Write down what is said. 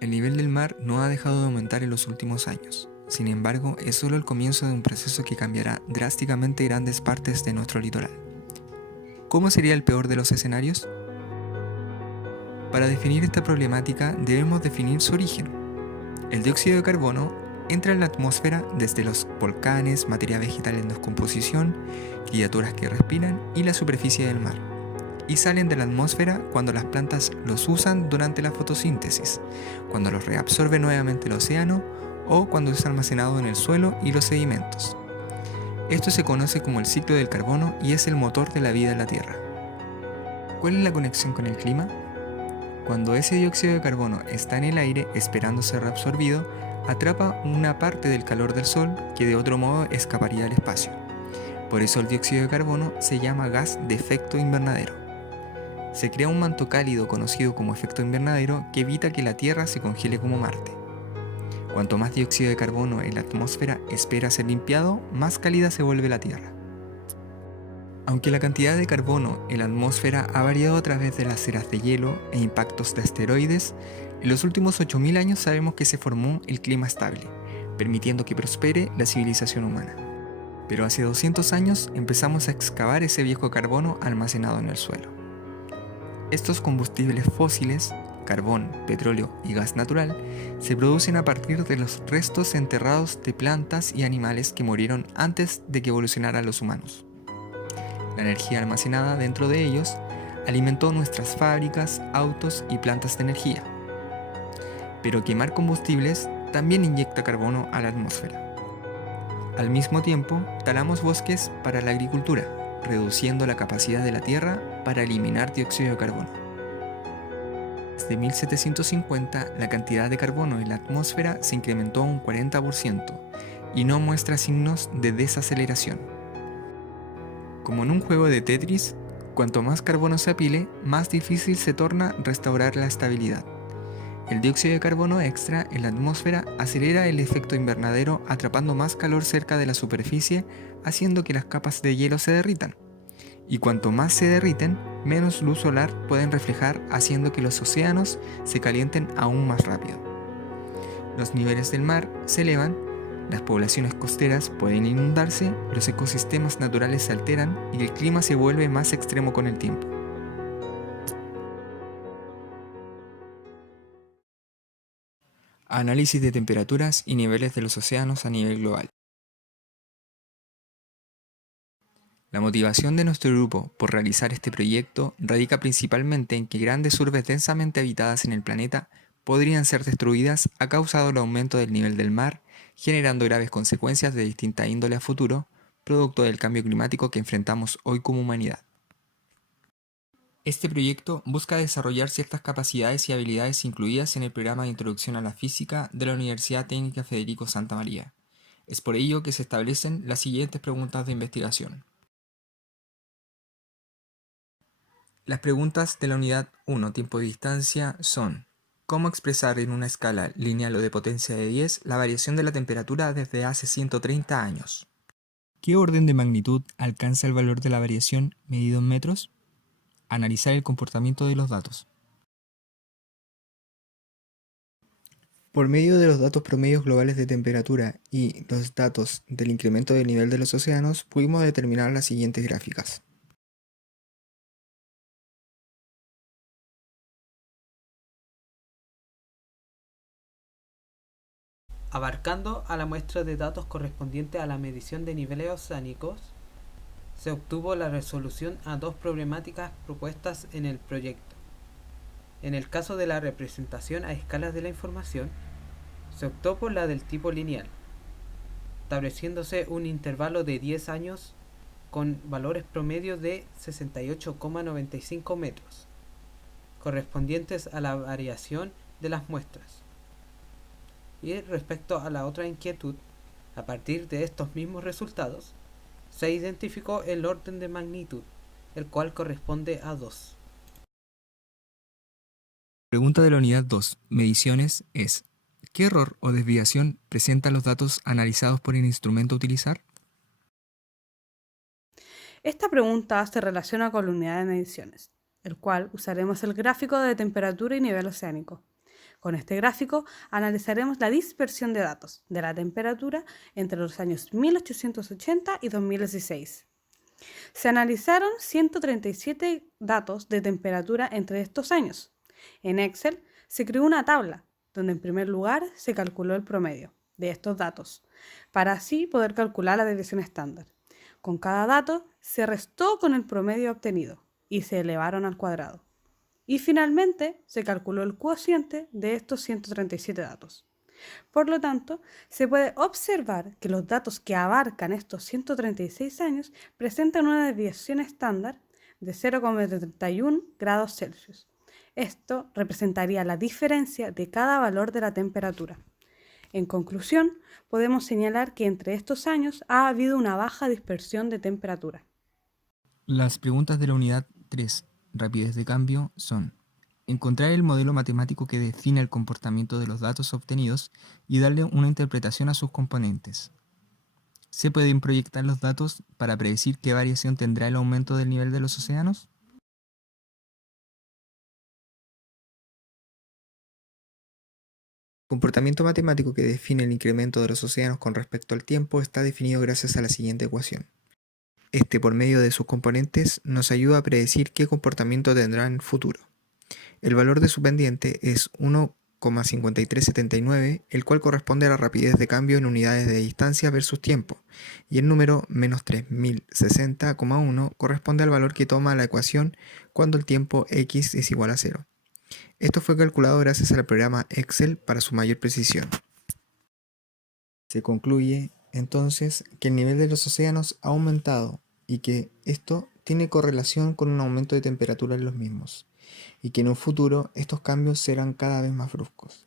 El nivel del mar no ha dejado de aumentar en los últimos años. Sin embargo, es solo el comienzo de un proceso que cambiará drásticamente grandes partes de nuestro litoral. ¿Cómo sería el peor de los escenarios? Para definir esta problemática debemos definir su origen. El dióxido de carbono entra en la atmósfera desde los volcanes, materia vegetal en descomposición, criaturas que respiran y la superficie del mar. Y salen de la atmósfera cuando las plantas los usan durante la fotosíntesis, cuando los reabsorbe nuevamente el océano o cuando es almacenado en el suelo y los sedimentos. Esto se conoce como el ciclo del carbono y es el motor de la vida en la Tierra. ¿Cuál es la conexión con el clima? Cuando ese dióxido de carbono está en el aire esperando ser reabsorbido, atrapa una parte del calor del Sol que de otro modo escaparía al espacio. Por eso el dióxido de carbono se llama gas de efecto invernadero. Se crea un manto cálido conocido como efecto invernadero que evita que la Tierra se congele como Marte. Cuanto más dióxido de carbono en la atmósfera espera ser limpiado, más cálida se vuelve la Tierra. Aunque la cantidad de carbono en la atmósfera ha variado a través de las eras de hielo e impactos de asteroides, en los últimos 8000 años sabemos que se formó el clima estable, permitiendo que prospere la civilización humana. Pero hace 200 años empezamos a excavar ese viejo carbono almacenado en el suelo. Estos combustibles fósiles, carbón, petróleo y gas natural, se producen a partir de los restos enterrados de plantas y animales que murieron antes de que evolucionaran los humanos. La energía almacenada dentro de ellos alimentó nuestras fábricas, autos y plantas de energía. Pero quemar combustibles también inyecta carbono a la atmósfera. Al mismo tiempo, talamos bosques para la agricultura, reduciendo la capacidad de la Tierra para eliminar dióxido de carbono. Desde 1750, la cantidad de carbono en la atmósfera se incrementó un 40% y no muestra signos de desaceleración. Como en un juego de Tetris, cuanto más carbono se apile, más difícil se torna restaurar la estabilidad. El dióxido de carbono extra en la atmósfera acelera el efecto invernadero atrapando más calor cerca de la superficie, haciendo que las capas de hielo se derritan. Y cuanto más se derriten, menos luz solar pueden reflejar, haciendo que los océanos se calienten aún más rápido. Los niveles del mar se elevan, las poblaciones costeras pueden inundarse, los ecosistemas naturales se alteran y el clima se vuelve más extremo con el tiempo. Análisis de temperaturas y niveles de los océanos a nivel global. La motivación de nuestro grupo por realizar este proyecto radica principalmente en que grandes urbes densamente habitadas en el planeta podrían ser destruidas a causa del aumento del nivel del mar, generando graves consecuencias de distinta índole a futuro, producto del cambio climático que enfrentamos hoy como humanidad. Este proyecto busca desarrollar ciertas capacidades y habilidades incluidas en el programa de Introducción a la Física de la Universidad Técnica Federico Santa María. Es por ello que se establecen las siguientes preguntas de investigación. Las preguntas de la unidad 1, tiempo de distancia, son: ¿cómo expresar en una escala lineal o de potencia de 10 la variación de la temperatura desde hace 130 años? ¿Qué orden de magnitud alcanza el valor de la variación medido en metros? Analizar el comportamiento de los datos. Por medio de los datos promedios globales de temperatura y los datos del incremento del nivel de los océanos, pudimos determinar las siguientes gráficas. Abarcando a la muestra de datos correspondiente a la medición de niveles oceánicos, se obtuvo la resolución a dos problemáticas propuestas en el proyecto. En el caso de la representación a escalas de la información, se optó por la del tipo lineal, estableciéndose un intervalo de 10 años con valores promedios de 68,95 metros, correspondientes a la variación de las muestras. Y respecto a la otra inquietud, a partir de estos mismos resultados, se identificó el orden de magnitud, el cual corresponde a 2. Pregunta de la unidad 2, mediciones, es: ¿qué error o desviación presentan los datos analizados por el instrumento a utilizar? Esta pregunta se relaciona con la unidad de mediciones, el cual usaremos el gráfico de temperatura y nivel oceánico. Con este gráfico analizaremos la dispersión de datos de la temperatura entre los años 1880 y 2016. Se analizaron 137 datos de temperatura entre estos años. En Excel se creó una tabla donde en primer lugar se calculó el promedio de estos datos, para así poder calcular la desviación estándar. Con cada dato se restó con el promedio obtenido y se elevaron al cuadrado. Y finalmente se calculó el cociente de estos 137 datos. Por lo tanto, se puede observar que los datos que abarcan estos 136 años presentan una desviación estándar de 0,31 grados Celsius. Esto representaría la diferencia de cada valor de la temperatura. En conclusión, podemos señalar que entre estos años ha habido una baja dispersión de temperatura. Las preguntas de la unidad 3, rapidez de cambio, son: encontrar el modelo matemático que define el comportamiento de los datos obtenidos y darle una interpretación a sus componentes. ¿Se pueden proyectar los datos para predecir qué variación tendrá el aumento del nivel de los océanos? El comportamiento matemático que define el incremento de los océanos con respecto al tiempo está definido gracias a la siguiente ecuación. Este, por medio de sus componentes, nos ayuda a predecir qué comportamiento tendrá en el futuro. El valor de su pendiente es 1,5379, el cual corresponde a la rapidez de cambio en unidades de distancia versus tiempo, y el número menos 3060,1 corresponde al valor que toma la ecuación cuando el tiempo x es igual a 0. Esto fue calculado gracias al programa Excel para su mayor precisión. Se concluye entonces que el nivel de los océanos ha aumentado y que esto tiene correlación con un aumento de temperatura en los mismos, y que en un futuro estos cambios serán cada vez más bruscos.